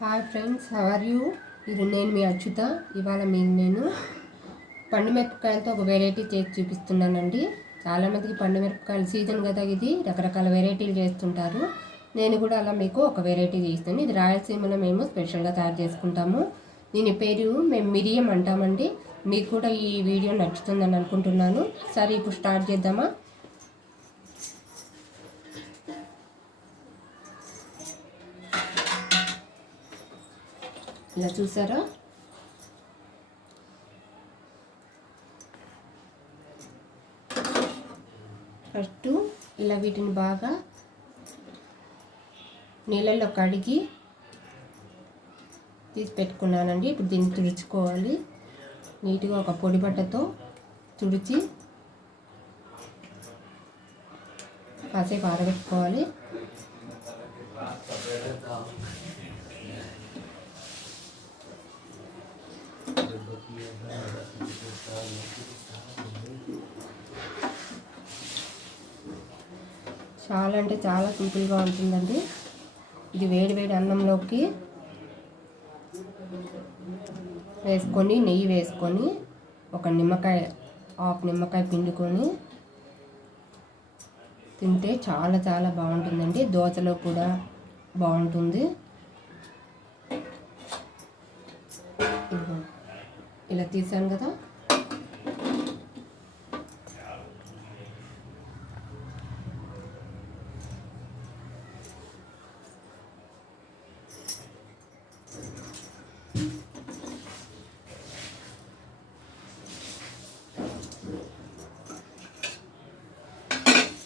Hi friends, how are you? ఇది నేను మీ అచ్యుత. ఇవాళ మీకు నేను పండు మిరపకాయలతో ఒక వెరైటీ చేసి చూపిస్తున్నానండి. చాలామందికి పండు మిరపకాయల సీజన్ కదా, ఇది రకరకాల వెరైటీలు చేస్తుంటారు. నేను కూడా అలా మీకు ఒక వెరైటీ చేస్తాను. ఇది రాయలసీమలో మేము స్పెషల్గా తయారు చేసుకుంటాము. దీని పేరు మేము మిరియం అంటామండి. మీకు కూడా ఈ వీడియో నచ్చుతుందని అనుకుంటున్నాను. సరే, ఇప్పుడు స్టార్ట్ చేద్దామా? ఇలా చూసారా, ఫస్ట్ ఇలా వీటిని బాగా నీళ్ళల్లో కడిగి తీసి పెట్టుకున్నానండి. ఇప్పుడు దీన్ని తుడుచుకోవాలి. నీట్గా ఒక పొడి బట్టతో తుడిచి కాసేపు ఆరబెట్టుకోవాలి. చాలా అంటే చాలా సింపుల్గా ఉంటుందండి. ఇది వేడి వేడి అన్నంలోకి వేసుకొని నెయ్యి వేసుకొని ఒక నిమ్మకాయ, హాఫ్ నిమ్మకాయ పిండుకొని తింటే చాలా చాలా బాగుంటుందండి. దోశలో కూడా బాగుంటుంది. ఇలా తీసాను కదా,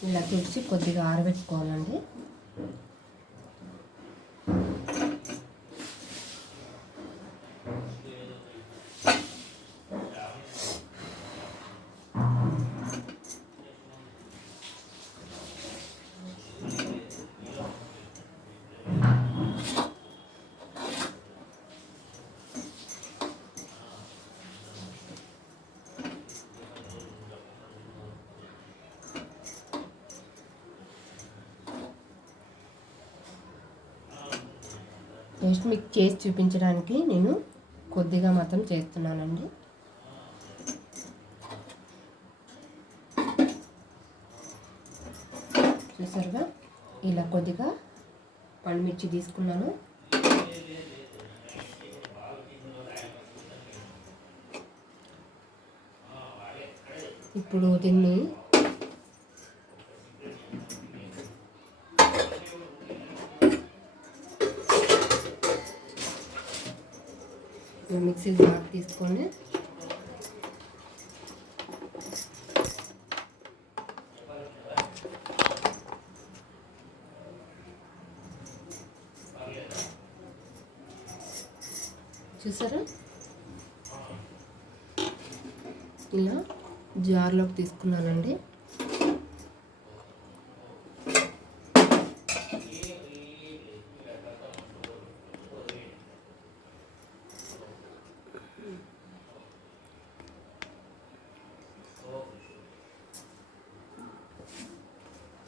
ఇలా తుడిచి కొద్దిగా ఆరబెట్టుకోవాలండి. టేస్ట్ మీకు చేసి చూపించడానికి నేను కొద్దిగా మాత్రం చేస్తున్నానండి. చూసారుగా, ఇలా కొద్దిగా పండుమిర్చి తీసుకున్నాను. ఇప్పుడు దీన్ని మిక్సీ జార్ తీసుకొని చూసారా, ఇలా జార్లోకి తీసుకున్నానండి.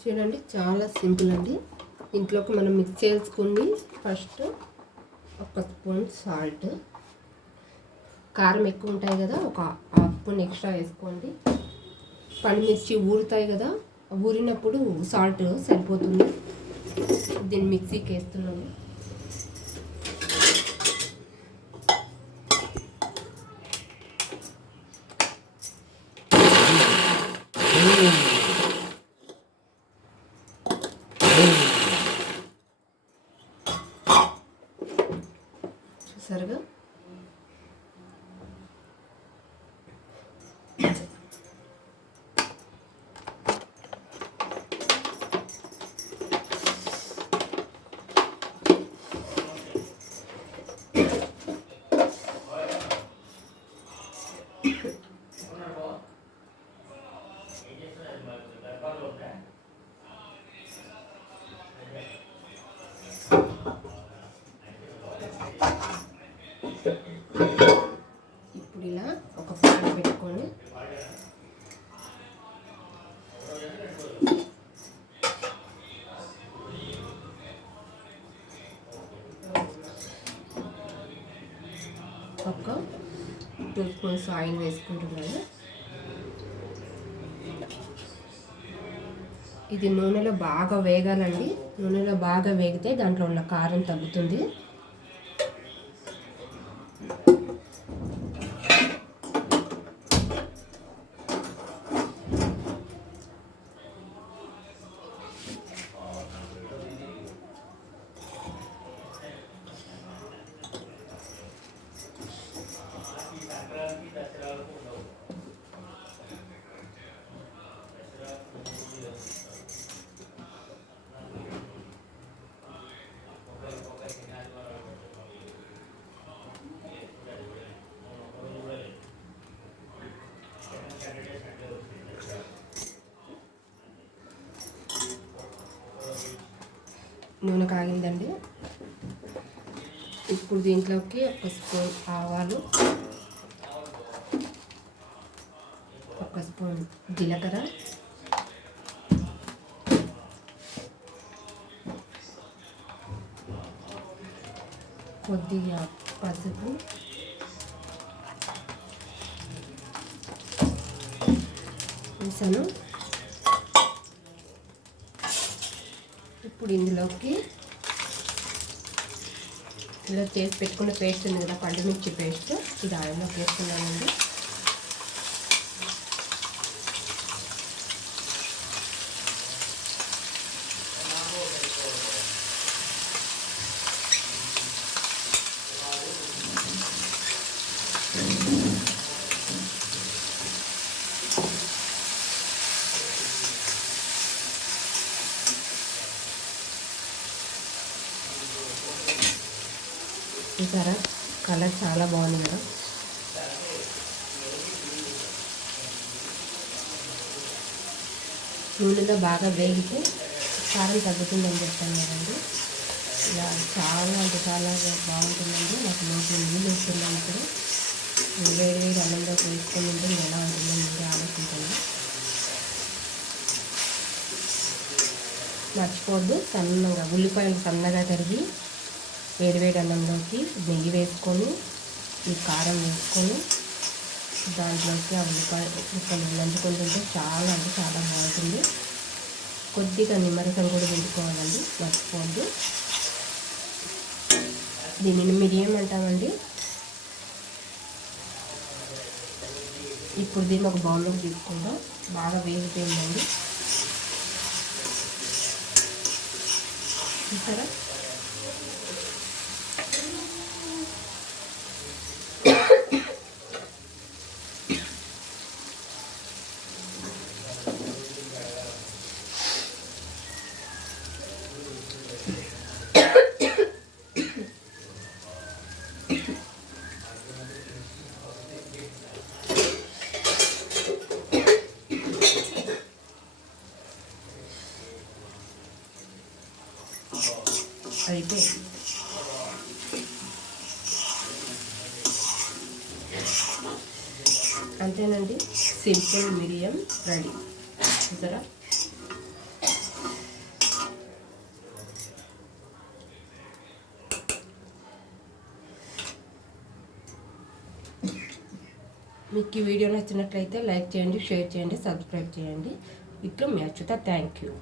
చూడండి, చాలా సింపుల్ అండి. ఇంట్లోకి మనం మిక్స్ చేసుకుని ఫస్ట్ ఒక స్పూన్ సాల్ట్, కారం ఎక్కువ ఉంటాయి కదా, ఒక హాఫ్ స్పూన్ ఎక్స్ట్రా వేసుకోండి. పండుమిర్చి ఊరుతాయి కదా, ఊరినప్పుడు సాల్ట్ సరిపోతుంది. దీన్ని మిక్సీకి వేస్తున్నాము. చూసారుగా, ఒక 2 స్పూన్స్ ఆయిల్ వేసుకుంటున్నాను. ఇది నూనెలో బాగా వేగాలండి. నూనెలో బాగా వేగితే దాంట్లో ఉన్న కారం తగ్గుతుంది. నూనె కాగిందండి. ఇప్పుడు దీంట్లోకి 1 స్పూన్ ఆవాలు, 1 స్పూన్ జీలకర్ర, కొద్దిగా పసుపు, వేసాను. ఇప్పుడు ఇందులోకి ఇలా చేసి పెట్టుకున్న పేస్ట్ ఉంది కదా, పండుమిర్చి పేస్ట్, ఇది ఆయిల్లోకి వేస్తున్నానండి. చూసారా, కలర్ చాలా బాగుంది కదా. నూనెలో బాగా వేగితే కారం తగ్గుతుందని చెప్తాను కదండి. ఇలా చాలా అంటే చాలా బాగుంటుందండి. నాకు నోట్లో నీళ్ళు వస్తున్నాను. ఇప్పుడు వేడి వేడి అన్నంలో వేసుకొని ఉంటే ఎలా ఉంటుందో మీరే ఆలోచించండి. మర్చిపోవద్దు, సన్నగా ఉల్లిపాయలు సన్నగా తరిగి వేడివేడి అన్నంలోకి నెయ్యి వేసుకొని ఈ కారం వేసుకొని దాంట్లోకి ఆ ఉల్లిపాయ ముక్కలు నంచుకుంటుంటే చాలా అంటే చాలా బాగుంటుంది. కొద్దిగా నిమ్మరసం కూడా వేసుకోవాలండి, మర్చిపోవద్దు. దీనిని మీరు ఏమంటామండి. ఇప్పుడు దీన్ని ఒక బౌల్లోకి తీసుకుందాం. బాగా వేగిపోయిందండి, చూసారా. అయిపోయింది. అంతేనండి, సింపుల్ మిరియం రెడీ. చూసారా. మీకు ఈ వీడియో నచ్చినట్లయితే లైక్ చేయండి, షేర్ చేయండి, సబ్స్క్రైబ్ చేయండి. ఇట్లు మీ అచ్యుత. Thank you.